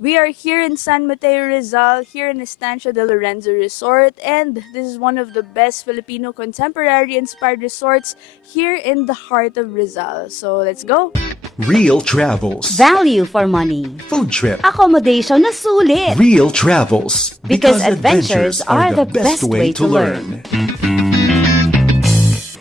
We are here in San Mateo Rizal, here in Estancia de Lorenzo Resort, and this is one of the best Filipino contemporary inspired resorts here in the heart of Rizal. So let's go! Real Travels. Value for money. Food trip. Accommodation na sulit. Real Travels. Because adventures are the best way to learn.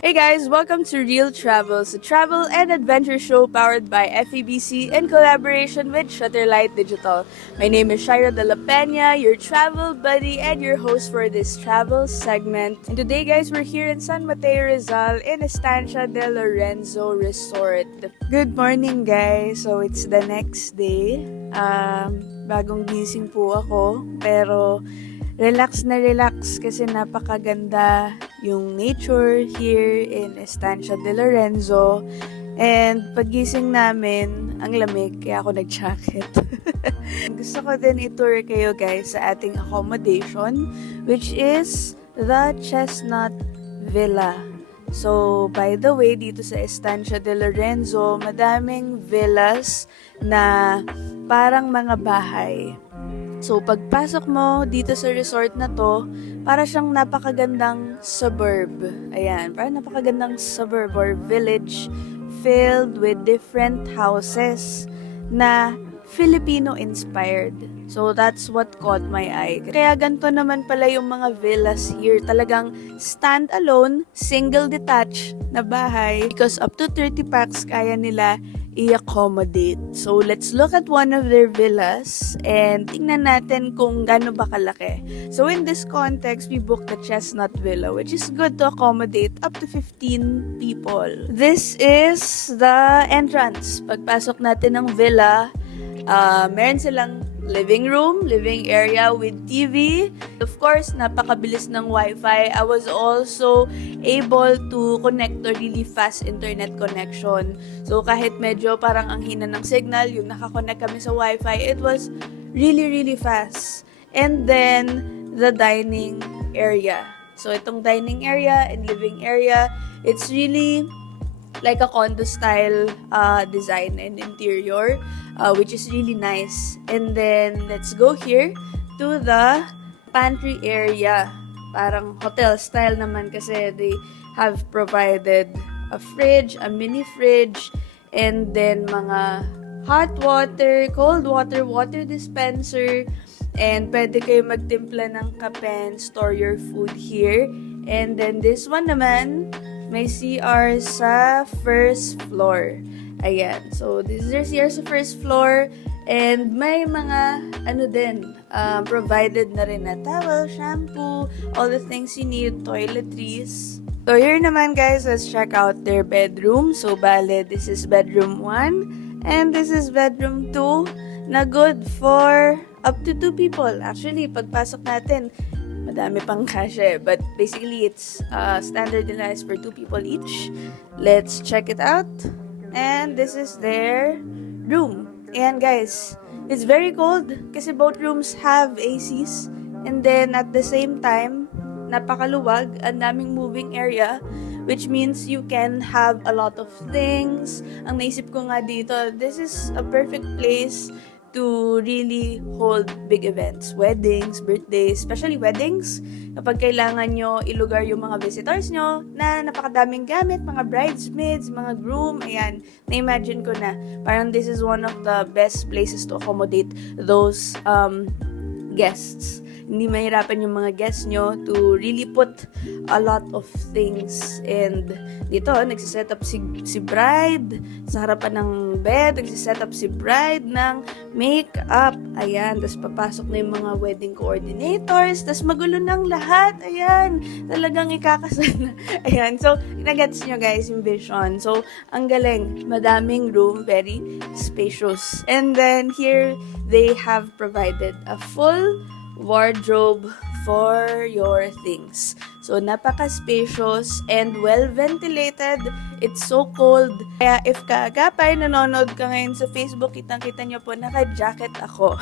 Hey guys, welcome to Real Travels, a travel and adventure show powered by FEBC in collaboration with Shutterlight Digital. My name is Shira De La Peña, your travel buddy and your host for this travel segment. And today guys, we're here in San Mateo Rizal in Estancia de Lorenzo Resort. Good morning guys! So it's the next day. Um, bagong gising po ako, pero relax na relax kasi napakaganda yung nature here in Estancia de Lorenzo. And pagising namin, ang lamig, kaya ako nag-jacket. Gusto ko din itour kayo guys sa ating accommodation, which is the Chestnut Villa. So, by the way, dito sa Estancia de Lorenzo, madaming villas na parang mga bahay. So, pagpasok mo dito sa resort na to, para siyang napakagandang suburb. Ayan, parang napakagandang suburb or village filled with different houses na Filipino-inspired. So, that's what caught my eye. Kaya ganito naman pala yung mga villas here. Talagang stand-alone, single detached na bahay. Because up to 30 packs kaya nila i-accommodate. So, let's look at one of their villas and tingnan natin kung gaano ba kalaki. So, in this context, we booked the Chestnut Villa, which is good to accommodate up to 15 people. This is the entrance. Pagpasok natin ng villa, uh, meron silang living room, living area with TV. Of course, napakabilis ng Wi-Fi. I was also able to connect to really fast internet connection. So kahit medyo parang ang hina ng signal, yung nakakonect kami sa Wi-Fi, it was really, really fast. And then, the dining area. So itong dining area and living area, it's really like a condo style uh, design and interior, uh, which is really nice. And then, let's go here to the pantry area. Parang hotel style naman kasi they have provided a fridge, a mini fridge, and then mga hot water, cold water, water dispenser, and pwede kayo magtimpla ng kape and store your food here. And then this one naman, may CR sa first floor. Ayan. So, this is your CR sa first floor. And may mga, ano din, um, provided na rin na towel, shampoo, all the things you need, toiletries. So, here naman guys, let's check out their bedroom. So, bale, this is bedroom 1. And this is bedroom 2 na good for up to 2 people. Actually, pagpasok natin, madami pang kashe. But basically, it's uh, standardized for two people each. Let's check it out. And this is their room. And guys, it's very cold kasi both rooms have ACs. And then at the same time, napakaluwag, ang daming moving area, which means you can have a lot of things. Ang naisip ko nga dito, this is a perfect place to really hold big events, weddings, birthdays, especially weddings. Kapag kailangan nyo ilugar yung mga visitors nyo na napakadaming gamit, mga bridesmaids, mga groom, ayan, na-imagine ko na. Parang this is one of the best places to accommodate those um, guests. Hindi mahirapan yung mga guests nyo to really put a lot of things. And dito, nagsiset up si, si bride sa harapan ng bed. Nagsiset up si bride ng makeup. Ayan. Tapos papasok na yung mga wedding coordinators. Tapos magulo ng lahat. Ayan. Talagang ikakasal. Ayan. So, nagets nyo guys yung vision. So, ang galing. Madaming room. Very spacious. And then, here, they have provided a full wardrobe for your things. So, napaka-spacious and well-ventilated. It's so cold. Kaya if kaagapay nanonood ka ngayon sa Facebook, kitang-kita nyo po, naka-jacket ako.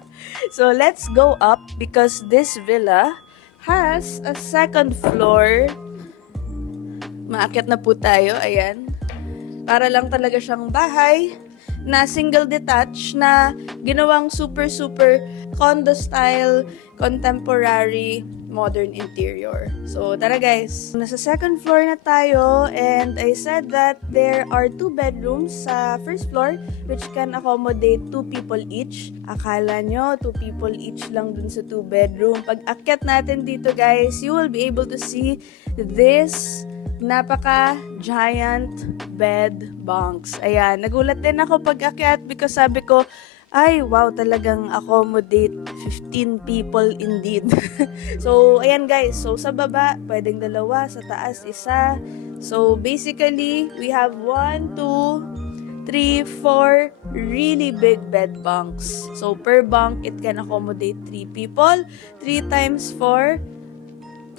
so, let's go up because this villa has a second floor. Maakyat na po tayo, ayan. Para lang talaga siyang bahay na single detached na ginawang super super condo style, contemporary, modern interior. So, tara guys. Nasa second floor na tayo and I said that there are two bedrooms sa first floor which can accommodate two people each. Akala nyo, two people each lang dun sa two bedroom. Pag akyat natin dito guys, you will be able to see this napaka giant bed bunks. Ayan, nagulat din ako pag akyat because sabi ko, ay, wow, talagang accommodate 15 people indeed. so, ayan guys. So, sa baba, pwedeng dalawa. Sa taas, isa. So, basically, we have one, two, three, four really big bed bunks. So, per bunk, it can accommodate three people. Three times four,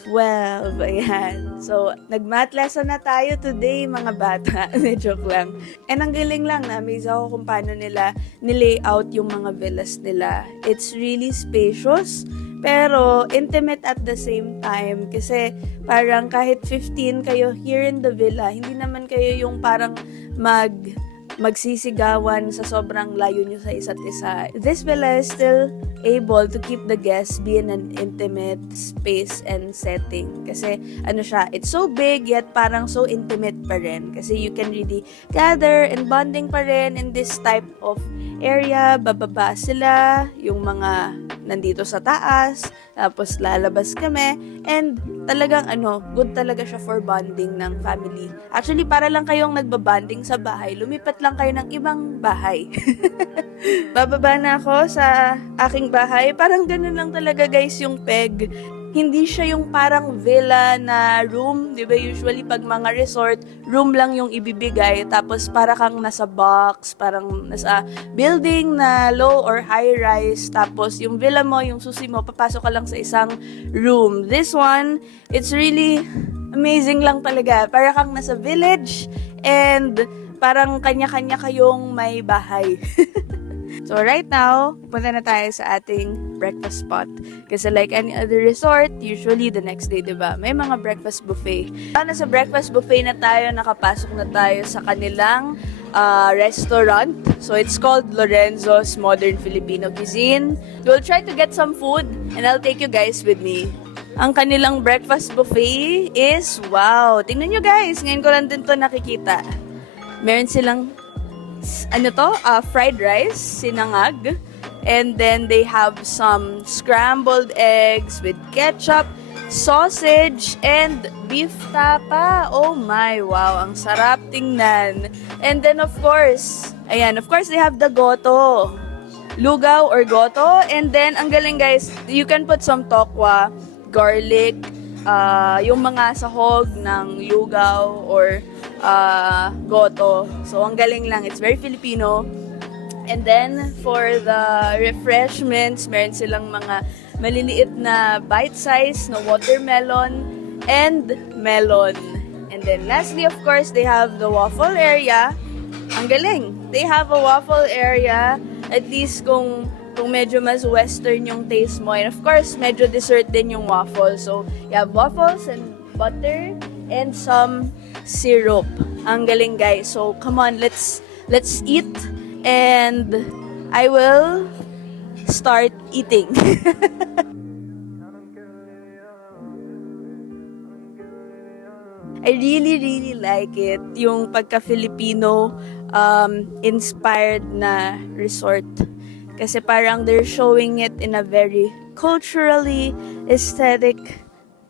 12. Ayan. So, nag-math lesson na tayo today, mga bata. Joke lang. And ang galing lang, na-amaze ako kung paano nila nilayout yung mga villas nila. It's really spacious, pero intimate at the same time. Kasi parang kahit 15 kayo here in the villa, hindi naman kayo yung parang mag magsisigawan sa sobrang layo nyo sa isa't isa. This villa is still able to keep the guests be in an intimate space and setting. Kasi ano siya, it's so big yet parang so intimate pa rin. Kasi you can really gather and bonding pa rin in this type of area. Bababa sila, yung mga nandito sa taas, tapos lalabas kami, and talagang ano, good talaga siya for bonding ng family. Actually, para lang kayong nagbabanding sa bahay, lumipat lang kayo ng ibang bahay. Bababa na ako sa aking bahay. Parang ganun lang talaga guys yung peg. Hindi siya yung parang villa na room. Di ba usually pag mga resort, room lang yung ibibigay. Tapos para kang nasa box, parang nasa building na low or high rise. Tapos yung villa mo, yung susi mo, papasok ka lang sa isang room. This one, it's really amazing lang talaga. Para kang nasa village and parang kanya-kanya kayong may bahay. so right now, punta na tayo sa ating breakfast spot. Kasi like any other resort, usually the next day, 'di ba? May mga breakfast buffet. Ah, Nasa breakfast buffet na tayo, nakapasok na tayo sa kanilang ah, restaurant. So it's called Lorenzo's Modern Filipino Cuisine. We'll try to get some food and I'll take you guys with me. Ang kanilang breakfast buffet is, wow, tingnan nyo guys, ngayon ko lang din to nakikita. Meron silang, ano to, Ah, fried rice, sinangag, and then they have some scrambled eggs with ketchup, sausage, and beef tapa. Oh my, wow, ang sarap tingnan. And then of course, ayan, of course they have the goto lugaw or goto. And then, ang galing guys, you can put some tokwa, garlic, uh, yung mga sahog ng lugaw or uh, goto. So, ang galing lang. It's very Filipino. And then, for the refreshments, meron silang mga maliliit na bite size na watermelon and melon. And then, lastly, of course, they have the waffle area. Ang galing. They have a waffle area. At least kung kung medyo mas western yung taste mo. And of course, medyo dessert din yung waffle. So, you have waffles and butter and some syrup. Ang galing guys. So, come on, let's let's eat and I will start eating. I really, really like it. Yung pagka-Filipino um, inspired na resort. Kasi parang they're showing it in a very culturally aesthetic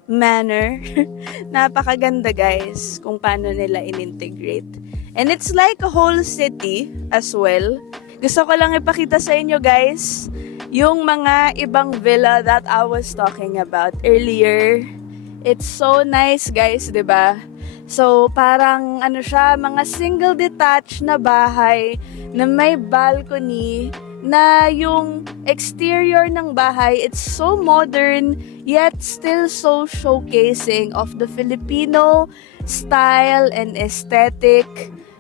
manner. Napakaganda guys kung paano nila in-integrate. And it's like a whole city as well. Gusto ko lang ipakita sa inyo guys yung mga ibang villa that I was talking about earlier. It's so nice guys, 'di ba? So parang ano siya, mga single detached na bahay na may balcony na yung exterior ng bahay, it's so modern yet still so showcasing of the Filipino style and aesthetic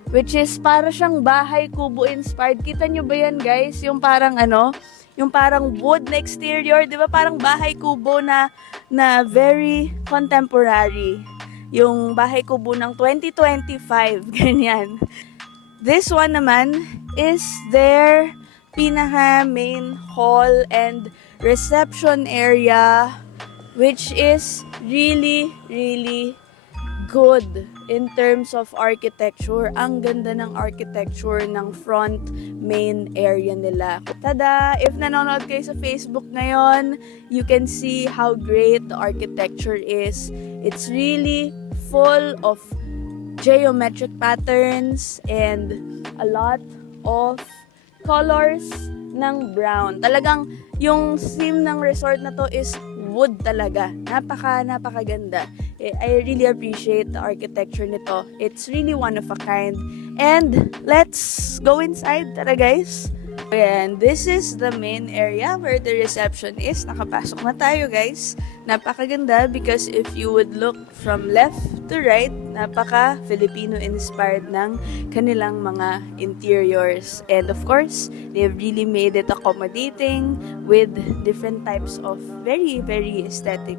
which is para siyang bahay kubo inspired. Kita nyo ba yan guys? Yung parang ano, yung parang wood na exterior, 'di ba? Parang bahay kubo na na very contemporary. Yung bahay kubo ng 2025, ganyan. this one naman is their pinaka main hall and reception area which is really really good in terms of architecture. Ang ganda ng architecture ng front main area nila. Tada! If nanonood kayo sa Facebook ngayon, you can see how great the architecture is. It's really full of geometric patterns and a lot of colors ng brown. Talagang yung theme ng resort na to is wood talaga. Napaka, napakaganda. Eh, I really appreciate the architecture nito. It's really one of a kind. And let's go inside. Tara guys. And this is the main area where the reception is. Nakapasok na tayo guys. Napakaganda because if you would look from left to right, napaka Filipino inspired ng kanilang mga interiors. And of course, they've really made it accommodating with different types of very, very aesthetic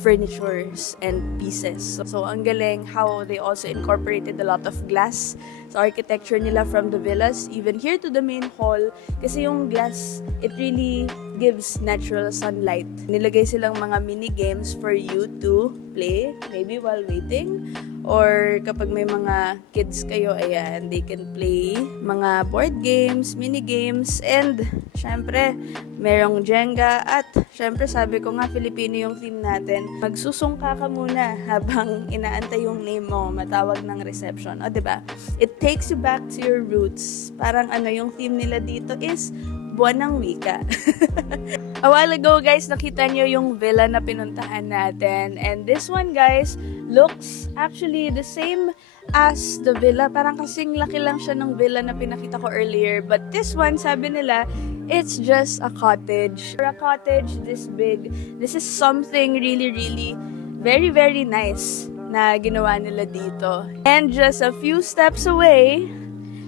furnitures and pieces. So, ang galing how they also incorporated a lot of glass sa architecture nila from the villas, even here to the main hall. Kasi yung glass, it really gives natural sunlight. Nilagay silang mga mini games for you to play, maybe while waiting. Or kapag may mga kids kayo, ayan, they can play mga board games, mini games, and syempre, merong Jenga. At syempre, sabi ko nga, Filipino yung theme natin. Magsusungka ka muna habang inaantay yung name mo, matawag ng reception. O, ba? It takes you back to your roots. Parang ano, yung theme nila dito is buwan ng wika. A while ago, guys, nakita nyo yung villa na pinuntahan natin. And this one, guys, looks actually the same as the villa. Parang kasing laki lang siya ng villa na pinakita ko earlier. But this one, sabi nila, it's just a cottage. For a cottage this big, this is something really, really very, very nice na ginawa nila dito. And just a few steps away,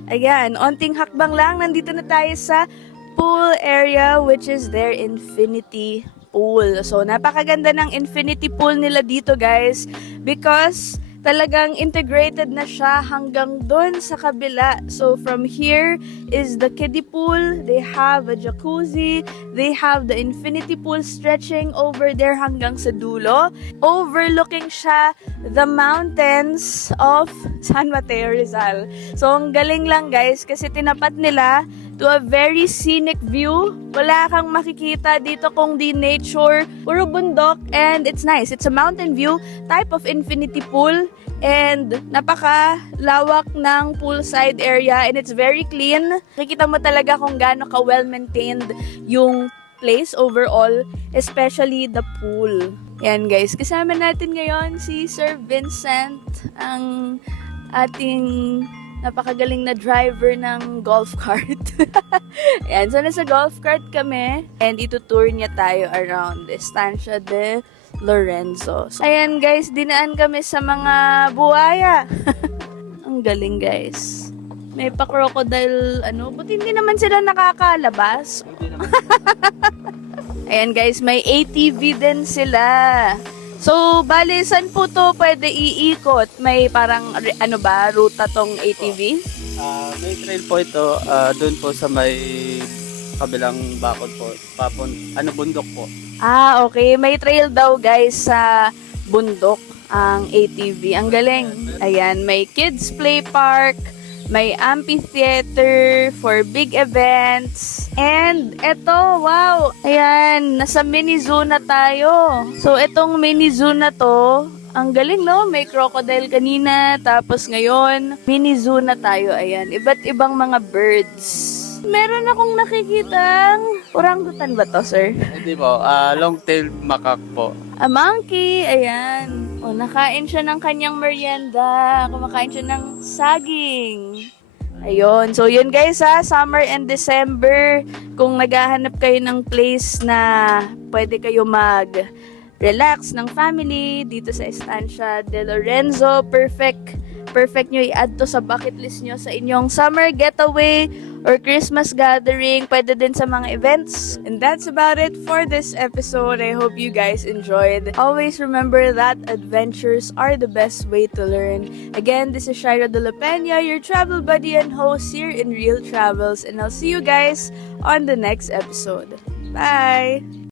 ayan, onting hakbang lang, nandito na tayo sa pool area which is their infinity pool. So, napakaganda ng infinity pool nila dito, guys, because talagang integrated na siya hanggang doon sa kabila. So, from here is the kiddie pool. They have a jacuzzi. They have the infinity pool stretching over there hanggang sa dulo. Overlooking siya the mountains of San Mateo Rizal. So, ang galing lang guys kasi tinapat nila to a very scenic view. Wala kang makikita dito kung di nature. Puro bundok and it's nice. It's a mountain view type of infinity pool and napaka lawak ng poolside area and it's very clean. Nakikita mo talaga kung gaano ka well maintained yung place overall, especially the pool. Yan guys, kasama natin ngayon si Sir Vincent, ang ating napakagaling na driver ng golf cart. Ayan, so nasa golf cart kami and itutour niya tayo around Estancia de Lorenzo. So, ayan guys, dinaan kami sa mga buhaya. Ang galing guys. May pa-crocodile, ano, buti hindi naman sila nakakalabas. Ayan guys, may ATV din sila. So, bali, saan po to pwede iikot? May parang, ano ba, ruta tong ATV? Ah, may trail po ito ah, doon po sa may kabilang bakod po. Papon, ano bundok po. Ah, okay. May trail daw guys sa bundok ang ATV. Ang galing. Ayan, may kids play park, may amphitheater for big events. And eto, wow! Ayan, nasa mini zoo na tayo. So, etong mini zoo na to, ang galing no, may crocodile kanina, tapos ngayon, mini zoo na tayo. Ayan, iba't ibang mga birds. Meron akong nakikitang orangutan ba to, sir? Hindi po, ah, long-tailed macaque po. A monkey, ayan. O, nakain siya ng kanyang merienda. Kumakain siya ng saging. Ayun. So, yun guys ha. Summer and December. Kung naghahanap kayo ng place na pwede kayo mag relax ng family dito sa Estancia de Lorenzo. Perfect Perfect nyo i-add to sa bucket list nyo sa inyong summer getaway or Christmas gathering. Pwede din sa mga events. And that's about it for this episode. I hope you guys enjoyed. Always remember that adventures are the best way to learn. Again, this is Shira De La Peña, your travel buddy and host here in Real Travels. And I'll see you guys on the next episode. Bye!